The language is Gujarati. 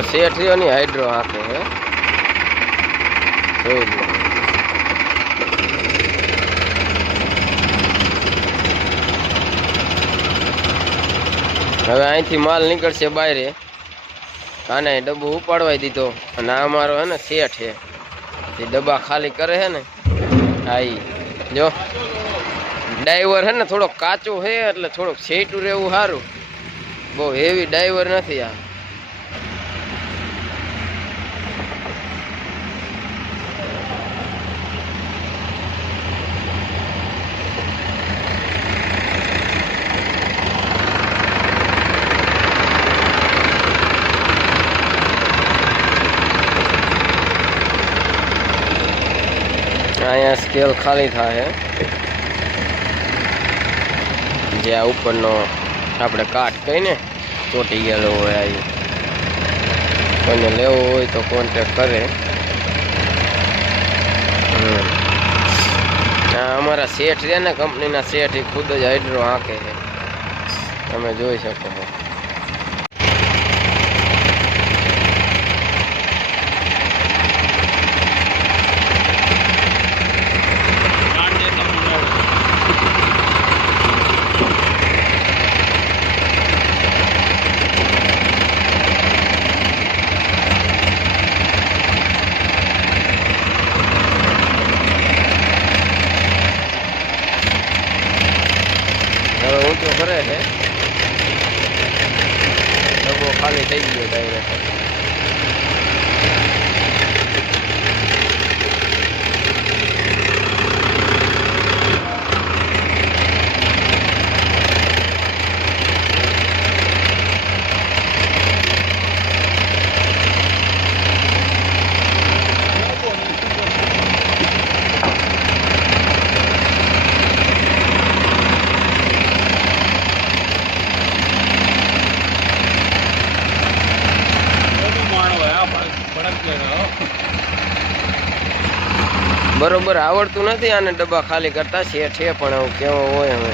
અમારો શેઠ રહ્યો ની હાઇડ્રો હાકે હે જોઈ લો। હવે અહીંથી માલ નીકળશે બહાર કાને ડબ્બો ઉપાડવા દીધો અને આ અમારો હે ને શેઠ છે એ ડબ્બા ખાલી કરે છે ને હા જો ડાઈવર હે ને થોડોક કાચો છે એટલે થોડોક સેટું રહેવું સારું બહુ હેવી ડાઈવર નથી આ। અહીંયા સ્કેલ ખાલી થાય જે આ ઉપરનો આપણે કાટ કહીને ચોટી ગયેલો હોય આ કોઈને લેવો હોય તો કોન્ટેક્ટ કરે। અમારા શેઠ છે ને કંપનીના શેઠ એ ખુદ જ હાઇડ્રો હાંકે છે તમે જોઈ શકો છો। હવે ઊંચો કરે છે ડબ્બો ખાલી થઈ ગયો ડાયરેક્ટ। બરોબર આવડતું નથી આને ડબ્બા ખાલી કરતા શેઠ છે પણ કેવો હોય હવે